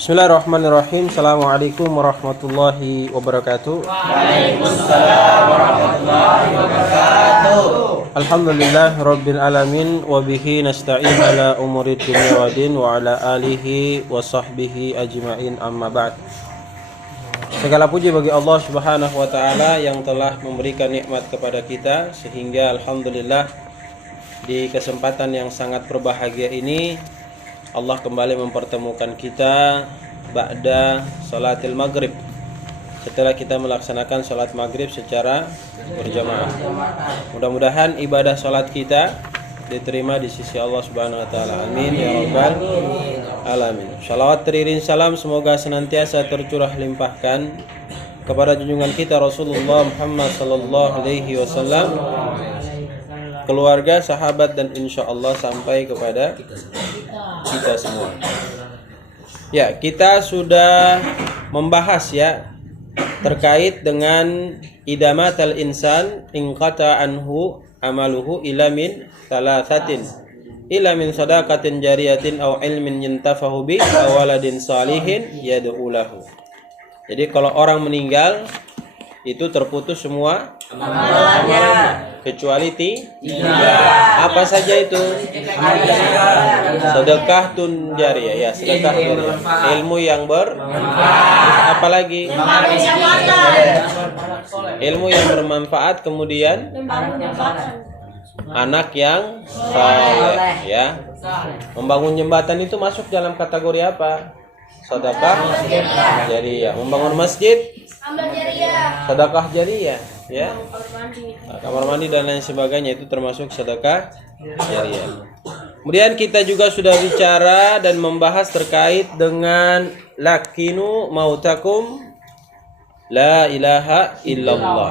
Bismillahirrahmanirrahim. Assalamualaikum warahmatullahi wabarakatuh. Waalaikumsalam warahmatullahi wabarakatuh. Alhamdulillah rabbil alamin wa bihi nasta'in ala umurid dunya waddin wa ala alihi wa sahbihi ajma'in, amma ba'd. Segala puji bagi Allah Subhanahu wa taala yang telah memberikan nikmat kepada kita sehingga alhamdulillah di kesempatan yang sangat berbahagia ini Allah kembali mempertemukan kita ba'da salatil maghrib, setelah kita melaksanakan salat maghrib secara berjamaah. Mudah-mudahan ibadah salat kita diterima di sisi Allah Subhanahu wa taala. Amin ya rabbal alamin. Shalawat teriring salam semoga senantiasa tercurah limpahkan kepada junjungan kita Rasulullah Muhammad sallallahu alaihi wasallam, keluarga, sahabat, dan insya Allah sampai kepada kita semua. Ya, kita sudah membahas ya terkait dengan idamatal insan inqata anhu amaluhu ila min thalathatin, ila min sadaqatin jariyatin aw ilmin yantafahu bi aw waladin salihin yad'u lahu. Jadi kalau orang meninggal itu terputus semua amalannya kecuali tiga. Apa saja itu? Sedekah tun jariyah, ya, sedekah jariyah. Ilmu yang bermanfaat. Apalagi? Ilmu yang bermanfaat, kemudian anak yang saleh, ya. Membangun jembatan itu masuk dalam kategori apa? Sedekah jariyah. Membangun masjid, sedekah jariyah, ya. Kamar mandi dan lain sebagainya itu termasuk sedekah jariyah. Kemudian kita juga sudah bicara dan membahas terkait dengan lakinu mautakum la ilaha illallah.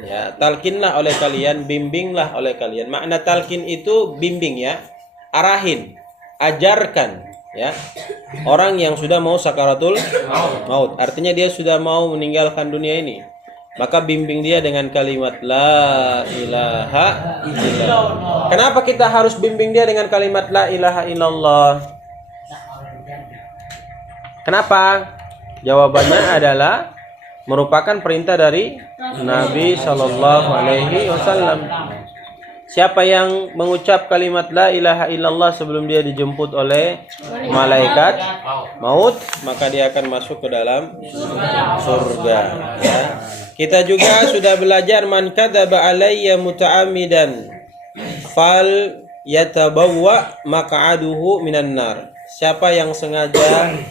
Ya, talkinlah oleh kalian, bimbinglah oleh kalian. Makna talkin itu bimbing, ya. Arahin, ajarkan, ya. Orang yang sudah mau sakaratul maut, artinya dia sudah mau meninggalkan dunia ini, maka bimbing dia dengan kalimat la ilaha illallah. Kenapa kita harus bimbing dia dengan kalimat la ilaha illallah? Kenapa? Jawabannya adalah merupakan perintah dari Nabi Shallallahu Alaihi Wasallam. Siapa yang mengucap kalimat la ilaha illallah sebelum dia dijemput oleh malaikat maut, maka dia akan masuk ke dalam surga, ya. Kita juga sudah belajar man kadzaba alayya muta'ammidan fal yatabawwa maq'aduhu minan nar. Siapa yang sengaja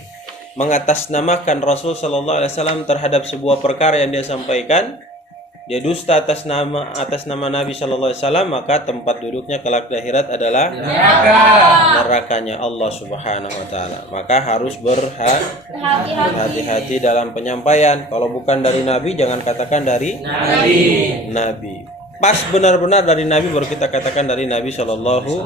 mengatasnamakan Rasul sallallahu alaihi wasallam terhadap sebuah perkara yang dia sampaikan, dia dusta atas nama Nabi sallallahu alaihi wasallam, maka tempat duduknya kelak di akhirat adalah nerakanya Allah Subhanahu wa taala. Maka harus berhati-hati dalam penyampaian. Kalau bukan dari Nabi, jangan katakan dari Nabi. Pas benar-benar dari Nabi baru kita katakan dari Nabi sallallahu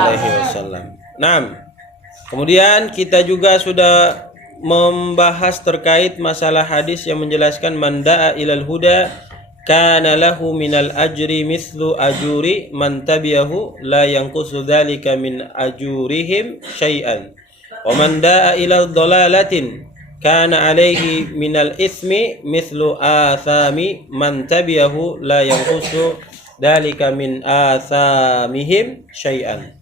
alaihi wasallam. 6. Kemudian kita juga sudah membahas terkait masalah hadis yang menjelaskan man da'a ilal huda kana lahu minal ajri mithlu ajuri man tabi'ahu la yanqusu dzalika min ajurihim syai'an wa man da'a ilal dhalalatin kana alaihi minal ithmi mithlu athami man tabi'ahu la yanqusu dzalika min athamihim syai'an.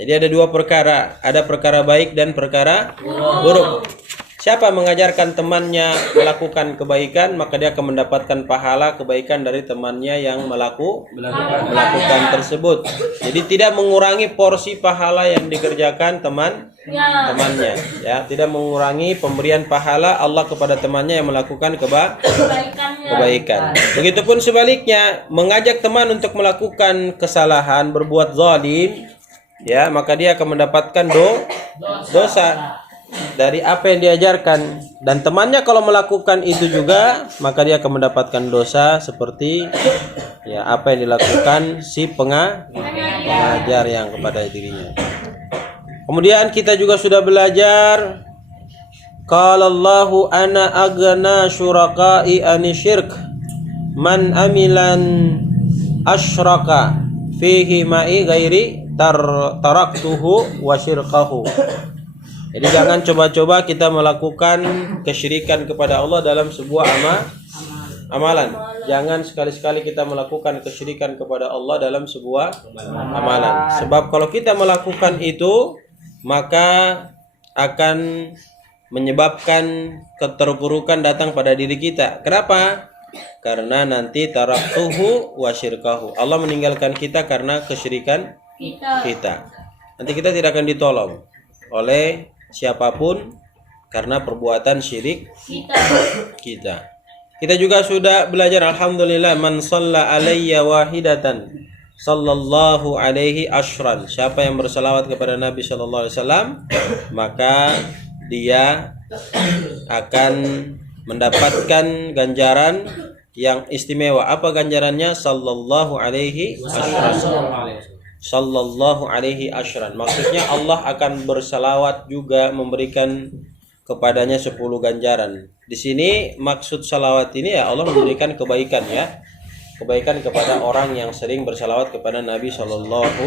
Jadi ada dua perkara, ada perkara baik dan perkara buruk. Siapa mengajarkan temannya melakukan kebaikan, maka dia akan mendapatkan pahala kebaikan dari temannya yang melakukan tersebut. Jadi tidak mengurangi porsi pahala yang dikerjakan temannya, ya. Tidak mengurangi pemberian pahala Allah kepada temannya yang melakukan kebaikan. Begitupun sebaliknya, mengajak teman untuk melakukan kesalahan, berbuat zalim, ya, maka dia akan mendapatkan dosa dari apa yang diajarkan. Dan temannya kalau melakukan itu juga, maka dia akan mendapatkan dosa seperti ya apa yang dilakukan si pengajar yang kepada dirinya. Kemudian kita juga sudah belajar qala Allahu ana aghna syuraka'i anisyirk man amilan asyraka fihi ma'i ghairi taraktuhu wa syirkahu. Jadi jangan coba-coba kita melakukan kesyirikan kepada Allah dalam sebuah amalan. Jangan sekali-sekali kita melakukan kesyirikan kepada Allah dalam sebuah amalan. Sebab kalau kita melakukan itu, maka akan menyebabkan keterpurukan datang pada diri kita. Kenapa? Karena nanti taraktuhu wa syirkahu. Allah meninggalkan kita karena kesyirikan kita. Nanti kita tidak akan ditolong oleh siapapun karena perbuatan syirik kita. Kita juga sudah belajar, alhamdulillah, man shalla alayya wahidatan sallallahu alaihi asyran. Siapa yang berselawat kepada Nabi sallallahu alaihi wasallam, maka dia akan mendapatkan ganjaran yang istimewa. Apa ganjarannya? Sallallahu alaihi asyran. Sallallahu alaihi asyran. Maksudnya Allah akan bersalawat juga memberikan kepadanya 10 ganjaran. Di sini maksud salawat ini ya Allah memberikan kebaikan ya. Kebaikan kepada orang yang sering bersalawat kepada Nabi Shallallahu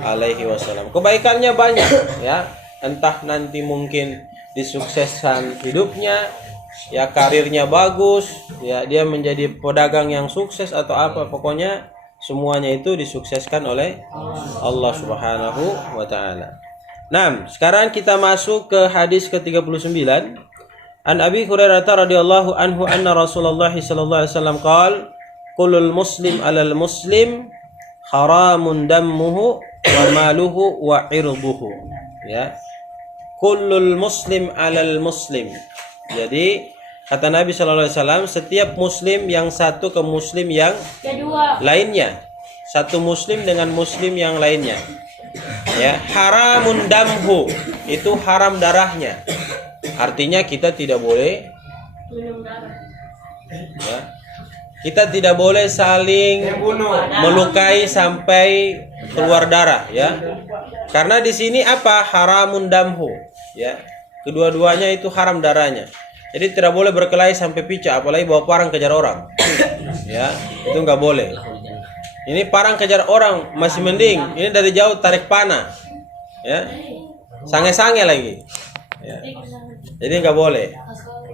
alaihi wasallam. Kebaikannya banyak ya. Entah nanti mungkin disukseskan hidupnya, ya karirnya bagus, ya dia menjadi pedagang yang sukses atau apa, pokoknya semuanya itu disukseskan oleh Allah Subhanahu wa taala. Nah, sekarang kita masuk ke hadis ke-39. An Abi Hurairah radhiyallahu anhu anna Rasulullah sallallahu alaihi wasallam qaal, "Kullul muslim 'alal muslim haramun dammuhu wa maluhu wa 'irduhu." Ya. Kullul muslim 'alal muslim. Jadi kata Nabi sallallahu alaihi wasallam, setiap muslim yang satu ke muslim yang kedua lainnya. Satu muslim dengan muslim yang lainnya. Ya, haramun damhu, itu haram darahnya. Artinya kita tidak boleh minum darah. Ya. Kita tidak boleh saling melukai sampai keluar darah ya. Karena di sini apa? Haramun damhu, ya. Kedua-duanya itu haram darahnya. Jadi tidak boleh berkelahi sampai picah, apalagi bawa parang kejar orang. Ya, itu nggak boleh. Ini parang kejar orang masih mending. Ini dari jauh tarik panah. Ya. Sange-sange lagi. Ya. Jadi nggak boleh.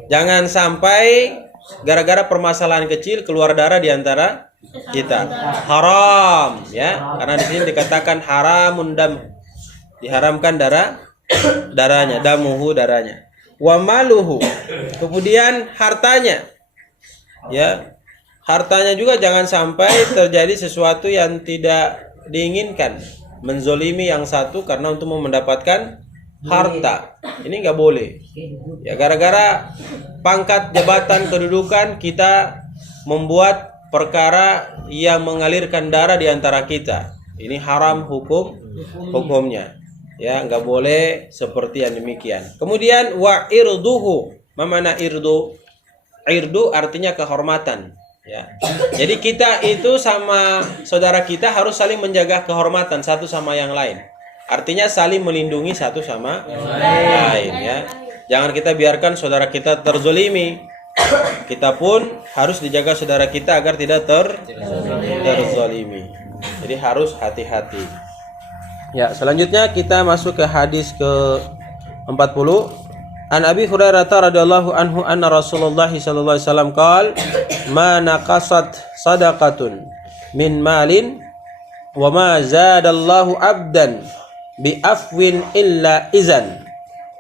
Jangan sampai gara-gara permasalahan kecil keluar darah di antara kita. Haram, ya. Karena di sini dikatakan haramun dam. Diharamkan darahnya, damuhu darahnya. Wa maluhu. Kemudian hartanya. Ya. Hartanya juga jangan sampai terjadi sesuatu yang tidak diinginkan. Menzolimi yang satu karena untuk mendapatkan harta. Ini nggak boleh. Ya, gara-gara pangkat, jabatan, kedudukan kita membuat perkara yang mengalirkan darah di antara kita. Ini haram hukumnya. Ya, nggak boleh seperti yang demikian. Kemudian wa irduhu. Mana irdu? Irdu artinya kehormatan. Ya. Jadi kita itu sama saudara kita harus saling menjaga kehormatan satu sama yang lain. Artinya saling melindungi satu sama lain ya. Jangan kita biarkan saudara kita terzolimi. Kita pun harus dijaga saudara kita agar tidak terzolimi. Jadi harus hati-hati. Ya, selanjutnya kita masuk ke hadis ke-40. An Abi Hurairah radhiyallahu anhu anna Rasulullah sallallahu alaihi wasallam qaal, "Ma naqasat sadaqatun min malin wa ma zadallahu 'abdan bi afwin illa izan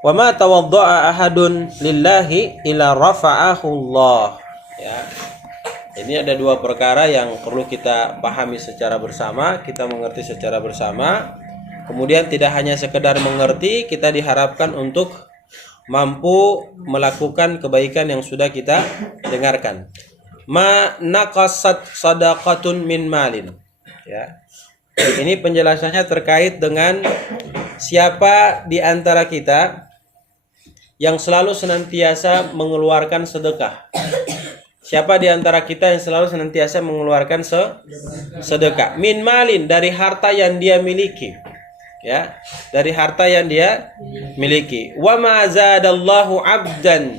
wa ma tawadda'a ahadun lillahi ila rafa'ahu Allah." Ya. Ini ada dua perkara yang perlu kita pahami secara bersama, kita mengerti secara bersama. Kemudian tidak hanya sekedar mengerti, kita diharapkan untuk mampu melakukan kebaikan yang sudah kita dengarkan. Ma naqasat sadaqatun min malin. Ya. Ini penjelasannya terkait dengan siapa di antara kita yang selalu senantiasa mengeluarkan sedekah. Siapa di antara kita yang selalu senantiasa mengeluarkan sedekah? Min malin, dari harta yang dia miliki. Ya, dari harta yang dia miliki. Wa ma zadallahu 'abdan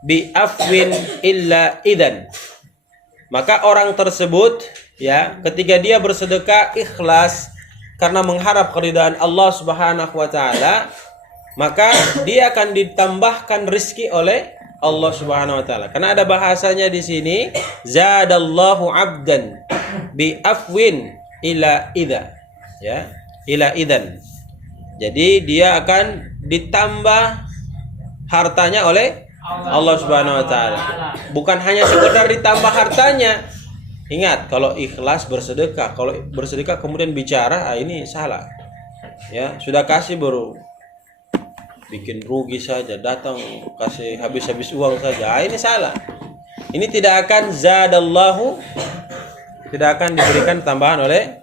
bi afwin illa idan. Maka orang tersebut ya, ketika dia bersedekah ikhlas karena mengharap keridhaan Allah Subhanahu wa taala, maka dia akan ditambahkan rizki oleh Allah Subhanahu wa taala. Karena ada bahasanya di sini, zadallahu abdan bi afwin ila idza. Ya, ila idan. Jadi dia akan ditambah hartanya oleh Allah Subhanahu wa taala. Bukan hanya sekedar ditambah hartanya. Ingat, kalau ikhlas bersedekah, kalau bersedekah kemudian bicara, ini salah. Ya, sudah kasih baru bikin rugi saja, datang kasih habis-habis uang saja, ini salah. Ini tidak akan zadallahu, tidak akan diberikan tambahan oleh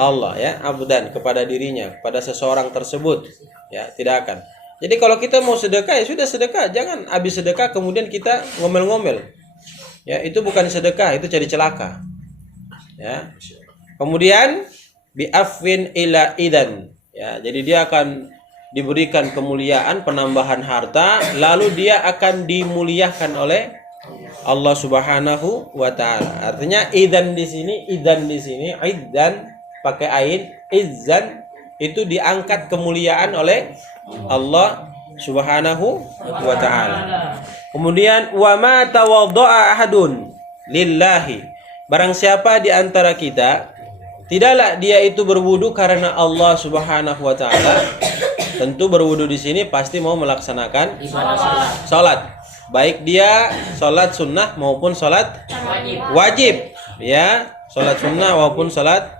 Allah, ya, abdan, kepada dirinya, kepada seseorang tersebut, ya, tidak akan. Jadi kalau kita mau sedekah, ya sudah sedekah, jangan habis sedekah kemudian kita ngomel-ngomel, ya, itu bukan sedekah, itu jadi celaka, ya. Kemudian bi'afwin ila idan, ya, jadi dia akan diberikan kemuliaan, penambahan harta, lalu dia akan dimuliakan oleh Allah Subhanahu wa taala. Artinya idan di sini, idan pakai ain, izzan itu diangkat kemuliaan oleh Allah Subhanahu wa taala. Kemudian wa ma tawaddaa ahadun lillahi. Barang siapa di antara kita tidaklah dia itu berwudu karena Allah Subhanahu wa taala. Tentu berwudu di sini pasti mau melaksanakan salat. Baik dia salat sunnah maupun salat wajib, ya, salat sunnah maupun salat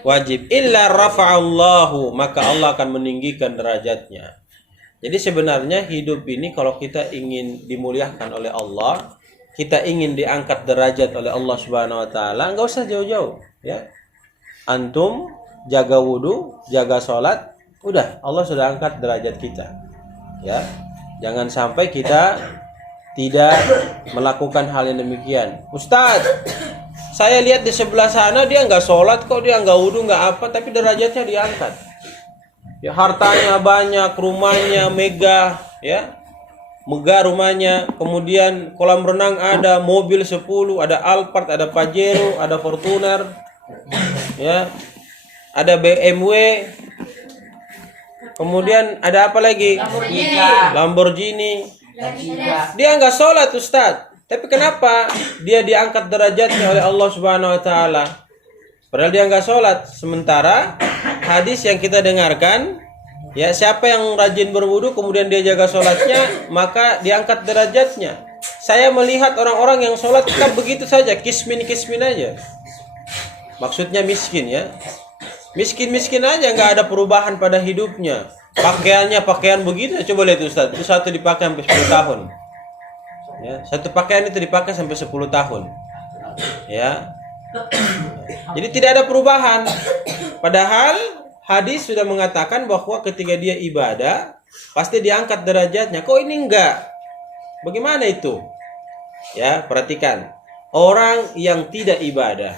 wajib. Illa rafa'allahu, maka Allah akan meninggikan derajatnya. Jadi sebenarnya hidup ini kalau kita ingin dimuliakan oleh Allah, kita ingin diangkat derajat oleh Allah Subhanahu wa taala, enggak usah jauh-jauh, ya. Antum jaga wudu, jaga salat, udah Allah sudah angkat derajat kita, ya. Jangan sampai kita tidak melakukan hal yang demikian. Ustadz, saya lihat di sebelah sana dia nggak sholat kok, dia nggak wudu, nggak apa, tapi derajatnya diangkat. Ya, hartanya banyak, rumahnya megah, ya, megah rumahnya. Kemudian kolam renang ada, mobil 10, ada Alphard, ada Pajero, ada Fortuner, ya, ada BMW. Kemudian ada apa lagi? Lamborghini. Dia nggak sholat, Ustadz. Tapi kenapa dia diangkat derajatnya oleh Allah Subhanahu wa taala? Padahal dia nggak sholat. Sementara hadis yang kita dengarkan, ya, siapa yang rajin berwudu kemudian dia jaga sholatnya, maka diangkat derajatnya. Saya melihat orang-orang yang sholat tetap begitu saja, kismin aja. Maksudnya miskin, ya. Miskin aja, nggak ada perubahan pada hidupnya. Pakaiannya pakaian begitu, coba lihat Ustaz. Itu satu dipakai sampai 10 tahun. Ya, satu pakaian itu dipakai sampai 10 tahun. Ya. Jadi tidak ada perubahan. Padahal hadis sudah mengatakan bahwa ketika dia ibadah pasti diangkat derajatnya. Kok ini enggak? Bagaimana itu? Ya, perhatikan. Orang yang tidak ibadah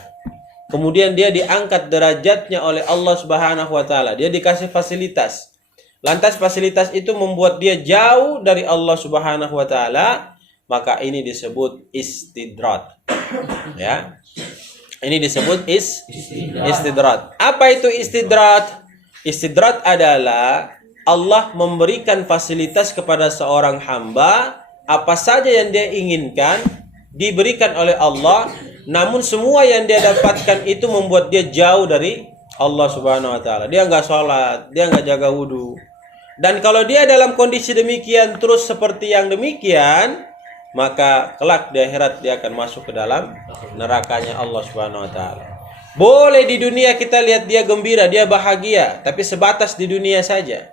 kemudian dia diangkat derajatnya oleh Allah Subhanahu wa taala. Dia dikasih fasilitas. Lantas fasilitas itu membuat dia jauh dari Allah Subhanahu wa taala, maka ini disebut istidrat. Ya. Ini disebut istidrat. Apa itu istidrat? Istidrat adalah Allah memberikan fasilitas kepada seorang hamba, apa saja yang dia inginkan diberikan oleh Allah. Namun semua yang dia dapatkan itu membuat dia jauh dari Allah Subhanahu wa taala. Dia enggak sholat, dia enggak jaga wudu. Dan kalau dia dalam kondisi demikian terus seperti yang demikian, maka kelak di akhirat dia akan masuk ke dalam nerakanya Allah Subhanahu wa taala. Boleh di dunia kita lihat dia gembira, dia bahagia, tapi sebatas di dunia saja.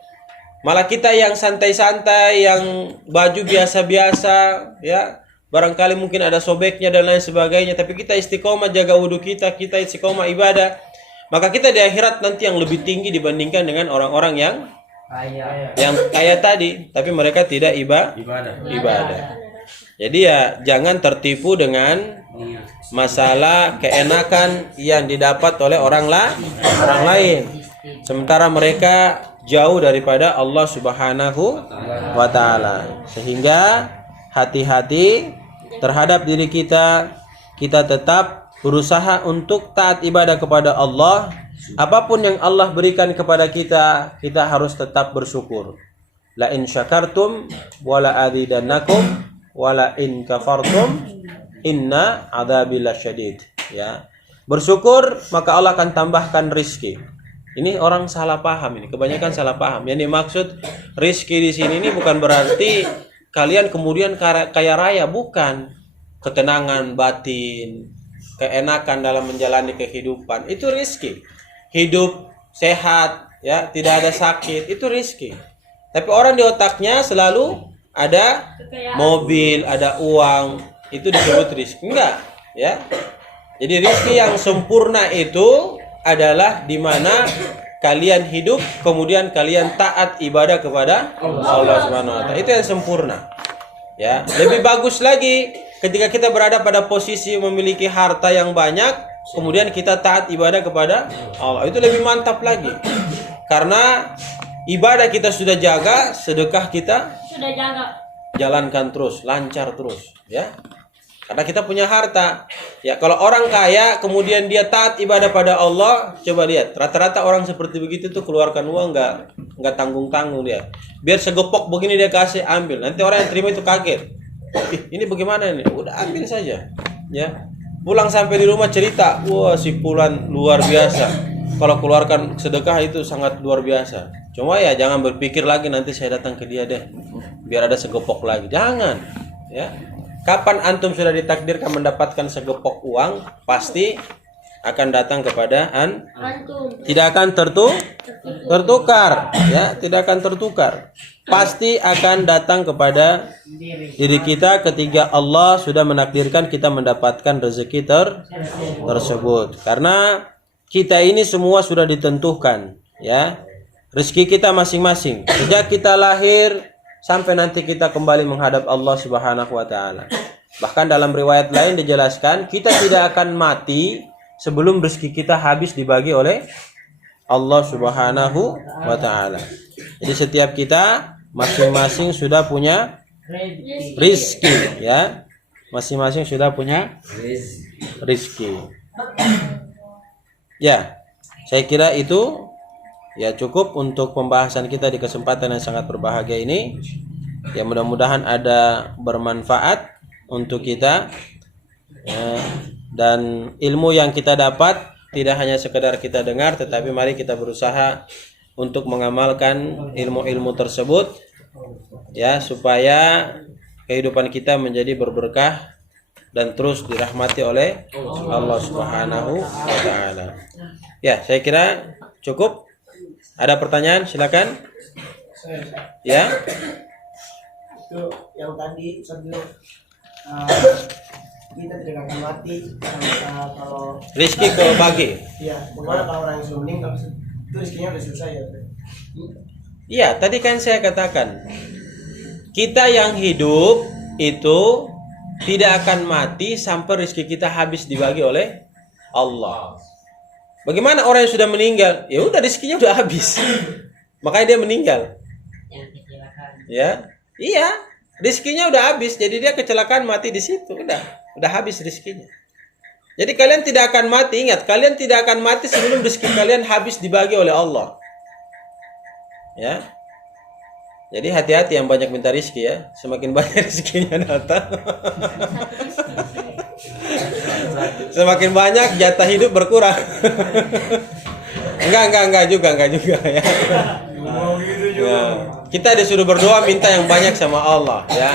Malah kita yang santai-santai, yang baju biasa-biasa, ya, barangkali mungkin ada sobeknya dan lain sebagainya, tapi kita istiqomah jaga wudu kita istiqomah ibadah, maka kita di akhirat nanti yang lebih tinggi dibandingkan dengan orang-orang yang kaya tadi, tapi mereka tidak ibadah. Jadi ya jangan tertipu dengan masalah keenakan yang didapat oleh orang lain, sementara mereka jauh daripada Allah Subhanahu wa taala. Sehingga hati-hati terhadap diri kita, kita tetap berusaha untuk taat ibadah kepada Allah. Apapun yang Allah berikan kepada kita, kita harus tetap bersyukur. La in syakartum wa la azidannakum wa la in kafartum inna adzabi lasyadid. Ya. Bersyukur maka Allah akan tambahkan rizki. Ini orang salah paham ini, kebanyakan salah paham. Yang dimaksud rizki di sini ini bukan berarti kalian kemudian kaya raya, bukan. Ketenangan batin, keenakan dalam menjalani kehidupan, itu rizki. Hidup sehat, ya, tidak ada sakit, itu rizki. Tapi orang di otaknya selalu ada mobil, ada uang, itu disebut rizki. Enggak, ya. Jadi rizki yang sempurna itu adalah di mana kalian hidup kemudian kalian taat ibadah kepada Allah Subhanahu wa taala. Itu yang sempurna. Ya, lebih bagus lagi ketika kita berada pada posisi memiliki harta yang banyak kemudian kita taat ibadah kepada Allah. Itu lebih mantap lagi. Karena ibadah kita sudah jaga, sedekah kita sudah jaga. Jalankan terus, lancar terus, ya. Karena kita punya harta. Ya, kalau orang kaya kemudian dia taat ibadah pada Allah, coba lihat, rata-rata orang seperti begitu tuh keluarkan uang enggak tanggung-tanggung dia. Biar segepok begini dia kasih, ambil. Nanti orang yang terima itu kaget. Ini bagaimana ini? Udah ambil saja. Ya. Pulang sampai di rumah cerita, wah si fulan luar biasa. Kalau keluarkan sedekah itu sangat luar biasa. Cuma ya jangan berpikir lagi nanti saya datang ke dia deh. Biar ada segepok lagi. Jangan. Ya. Kapan antum sudah ditakdirkan mendapatkan segepok uang, pasti akan datang kepada antum. Tidak akan tertukar, ya, tidak akan tertukar. Pasti akan datang kepada diri kita ketika Allah sudah menakdirkan kita mendapatkan rezeki tersebut. Karena kita ini semua sudah ditentukan, ya. Rezeki kita masing-masing. Sejak kita lahir sampai nanti kita kembali menghadap Allah Subhanahu wa taala. Bahkan dalam riwayat lain dijelaskan, kita tidak akan mati sebelum rezeki kita habis dibagi oleh Allah Subhanahu wa taala. Jadi setiap kita masing-masing sudah punya rezeki, ya. Masing-masing sudah punya rezeki. Ya, saya kira itu ya cukup untuk pembahasan kita di kesempatan yang sangat berbahagia ini. Ya, mudah-mudahan ada bermanfaat untuk kita, ya, dan ilmu yang kita dapat tidak hanya sekedar kita dengar, tetapi mari kita berusaha untuk mengamalkan ilmu-ilmu tersebut, ya, supaya kehidupan kita menjadi berberkah dan terus dirahmati oleh Allah Subhanahu wa taala. Ya, saya kira cukup. Ada pertanyaan? Silakan. Ya. Itu yang tadi sebelum kita tidak akan mati kalau Rizki kebagi. ya, bagaimana kalau orang yang sudah meninggal itu rezekinya sudah selesai ya? Iya, tadi kan saya katakan kita yang hidup itu tidak akan mati sampai rezeki kita habis dibagi oleh Allah. Bagaimana orang yang sudah meninggal? Ya udah rezekinya udah habis. Makanya dia meninggal. Ya. Iya, rezekinya udah habis. Jadi dia kecelakaan mati di situ. Udah habis rezekinya. Jadi kalian tidak akan mati, ingat, kalian tidak akan mati sebelum rezeki kalian habis dibagi oleh Allah. Ya. Jadi hati-hati yang banyak minta rezeki, ya. Semakin banyak rezekinya datang. Semakin banyak jatah hidup berkurang. Enggak juga ya. Ya. Kita disuruh berdoa minta yang banyak sama Allah, ya.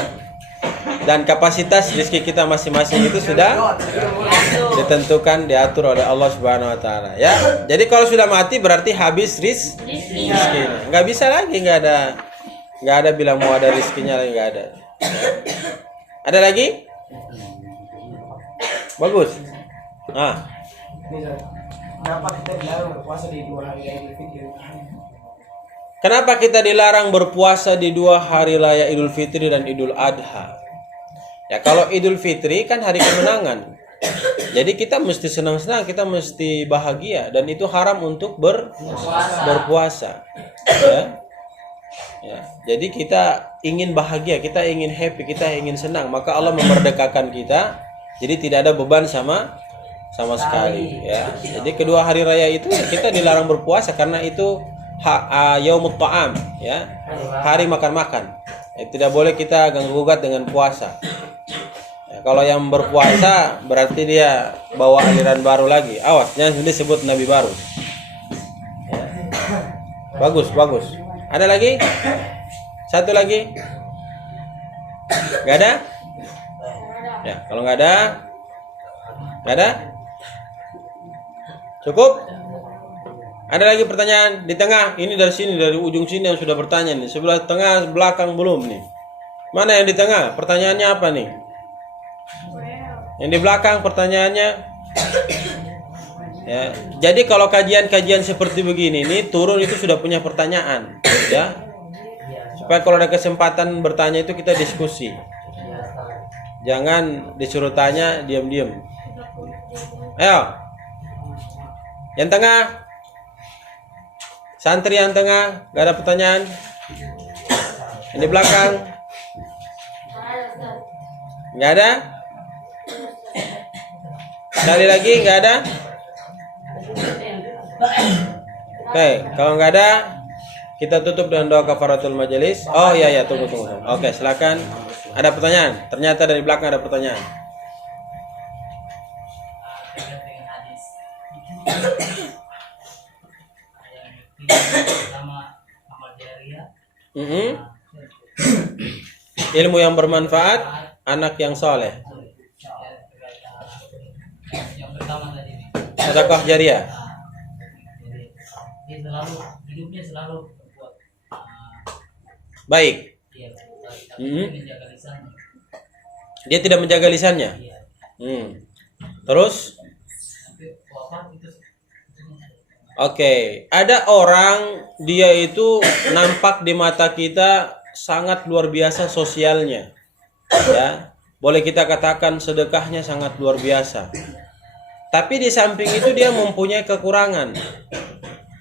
Dan kapasitas rezeki kita masing-masing itu sudah ditentukan, diatur oleh Allah Subhanahu wa taala, ya. Jadi kalau sudah mati berarti habis rezeki. Enggak bisa lagi, enggak ada bilang mau ada rezekinya lagi, enggak ada. Ada lagi? Bagus. Kenapa kita dilarang berpuasa di 2 hari raya Idul Fitri dan Idul Adha? Ya, kalau Idul Fitri kan hari kemenangan. Jadi kita mesti senang-senang, kita mesti bahagia, dan itu haram untuk berpuasa. Ya. Ya. Jadi kita ingin bahagia, kita ingin happy, kita ingin senang, maka Allah memerdekakan kita. Jadi tidak ada beban sama sekali, ya. Jadi kedua hari raya itu kita dilarang berpuasa karena itu yaumut ta'am, ya, hari makan-makan. Tidak boleh kita ganggu-gugat dengan puasa. Ya, kalau yang berpuasa berarti dia bawa aliran baru lagi. Awas, jangan disebut nabi baru. Ya. Bagus. Ada lagi? Satu lagi? Gak ada? Ya, kalau nggak ada? Cukup? Ada lagi pertanyaan di tengah? Ini dari sini, dari ujung sini yang sudah bertanya nih. Sebelah tengah, belakang belum nih. Mana yang di tengah? Pertanyaannya apa nih? Yang di belakang pertanyaannya? Ya. Jadi kalau kajian-kajian seperti begini nih turun itu sudah punya pertanyaan, ya. Supaya kalau ada kesempatan bertanya itu kita diskusi. Jangan disuruh tanya diam-diam. Ayo. Yang tengah. Santri yang tengah, gak ada pertanyaan. Yang di belakang. Gak ada. Sekali lagi gak ada. Oke, kalau gak ada kita tutup dengan doa kafaratul majelis. Oh iya, tunggu. Oke, silakan. Ada pertanyaan? Ternyata dari belakang ada pertanyaan. Ilmu yang bermanfaat, anak yang soleh. Yang pertama tadi. Sedekah jariah. Dia selalu hidupnya selalu berbuat Baik. dia menjaga lisannya. Dia tidak menjaga lisannya. Iya. Terus? Sampai wafat itu. Oke, ada orang dia itu nampak di mata kita sangat luar biasa sosialnya. Ya, boleh kita katakan sedekahnya sangat luar biasa. Tapi di samping itu dia mempunyai kekurangan.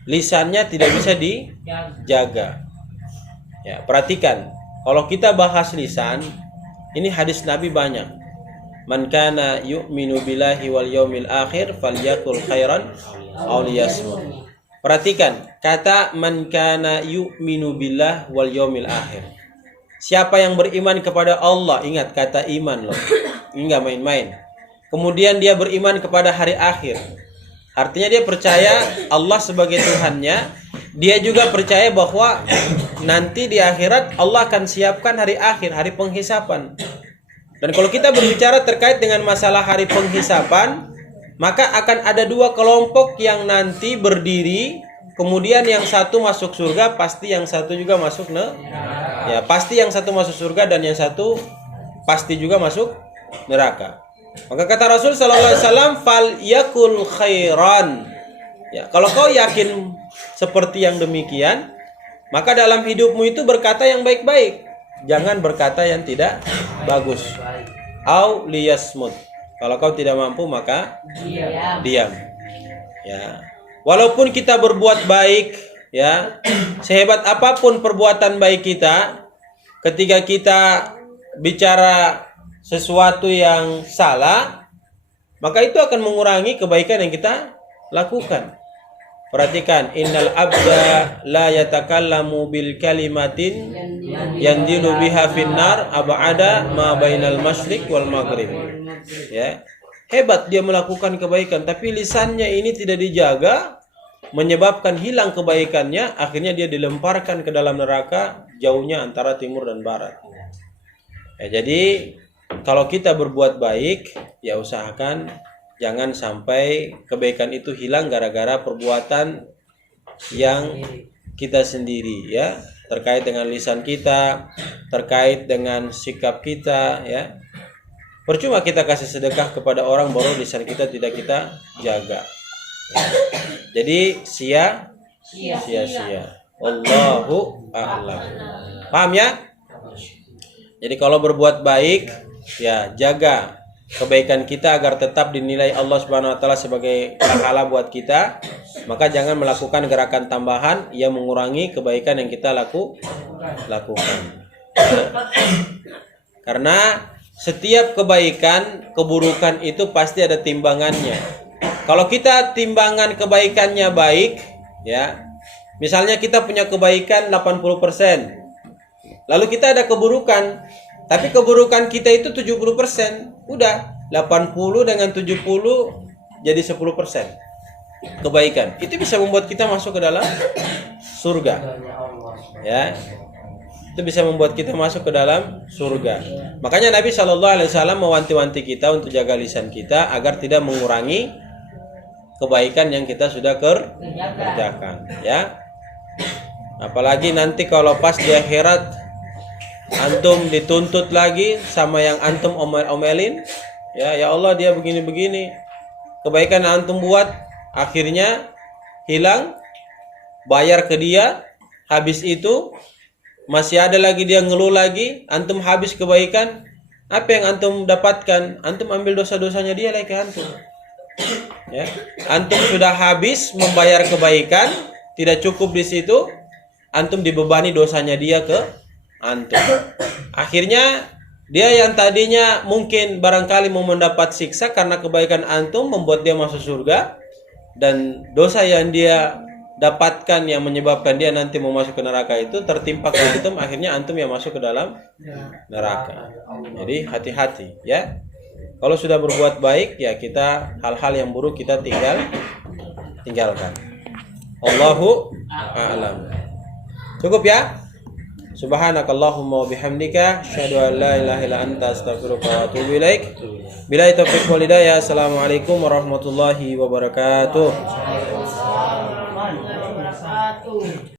Lisannya tidak bisa dijaga. Ya, perhatikan. Kalau kita bahas lisan, ini hadis Nabi banyak. Man kana yu'minu billahi wal yaumil akhir falyakul khairan aw liyasmut. Perhatikan kata man kana yu'minu billah wal yaumil akhir. Siapa yang beriman kepada Allah, ingat kata iman loh. Ini enggak main-main. Kemudian dia beriman kepada hari akhir. Artinya dia percaya Allah sebagai Tuhannya. Dia juga percaya bahwa nanti di akhirat Allah akan siapkan hari akhir, hari penghisapan. Dan kalau kita berbicara terkait dengan masalah hari penghisapan, maka akan ada dua kelompok yang nanti berdiri. Kemudian yang satu masuk surga, pasti yang satu juga masuk neraka. Ya, pasti yang satu masuk surga dan yang satu pasti juga masuk neraka. Maka kata Rasul sallallahu alaihi wasallam, "Fal yakul khairan." Ya, kalau kau yakin seperti yang demikian, maka dalam hidupmu itu berkata yang baik-baik. Jangan berkata yang tidak bagus. Au liyasmut. Kalau kau tidak mampu maka diam. Ya. Walaupun kita berbuat baik, ya, sehebat apapun perbuatan baik kita, ketika kita bicara sesuatu yang salah, maka itu akan mengurangi kebaikan yang kita lakukan. Perhatikan, innal abda la yatakallamu bil kalimatin yandilu biha finnar ab'ada ma bainal masyriq wal maghrib. Ya. Hebat dia melakukan kebaikan, tapi lisannya ini tidak dijaga, menyebabkan hilang kebaikannya, akhirnya dia dilemparkan ke dalam neraka, jauhnya antara timur dan barat. Ya, jadi kalau kita berbuat baik, ya usahakan jangan sampai kebaikan itu hilang gara-gara perbuatan yang kita sendiri, ya, terkait dengan lisan kita, terkait dengan sikap kita, ya. Percuma kita kasih sedekah kepada orang baru lisan kita tidak kita jaga. Ya. Jadi sia-sia. Allahu a'lam. Paham ya? Jadi kalau berbuat baik, ya jaga kebaikan kita agar tetap dinilai Allah Subhanahu wa taala sebagai pahala buat kita. Maka jangan melakukan gerakan tambahan yang mengurangi kebaikan yang kita lakukan. Karena setiap kebaikan, keburukan itu pasti ada timbangannya. Kalau kita timbangan kebaikannya baik, ya, Misalnya kita punya kebaikan 80%. Lalu kita ada keburukan. Tapi keburukan kita itu 70%. Udah, 80 dengan 70 jadi 10% kebaikan. Itu bisa membuat kita masuk ke dalam surga. Ya. Itu bisa membuat kita masuk ke dalam surga. Makanya Nabi SAW mewanti-wanti kita untuk jaga lisan kita agar tidak mengurangi kebaikan yang kita sudah kerjakan, ya. Apalagi nanti kalau pas di akhirat antum dituntut lagi sama yang antum omelin, ya Allah dia begini-begini. Kebaikan yang antum buat akhirnya hilang, bayar ke dia, habis itu masih ada lagi dia ngeluh lagi, antum habis kebaikan, apa yang antum dapatkan? Antum ambil dosa-dosanya dia lagi ke antum. Ya, antum sudah habis membayar kebaikan, tidak cukup di situ, antum dibebani dosanya dia ke antum. Akhirnya dia yang tadinya mungkin barangkali mau mendapat siksa karena kebaikan antum membuat dia masuk surga, dan dosa yang dia dapatkan yang menyebabkan dia nanti mau masuk ke neraka itu tertimpa ke antum, akhirnya antum yang masuk ke dalam neraka. Jadi hati-hati, ya. Kalau sudah berbuat baik, ya kita hal-hal yang buruk kita tinggalkan. Allahu a'lam. Cukup ya? Subhanakallahumma wa bihamdika asyhadu an la ilaha illa anta astaghfiruka wa atubu ilaik. Billahi taufiq wal hidayah. Assalamualaikum warahmatullahi wabarakatuh.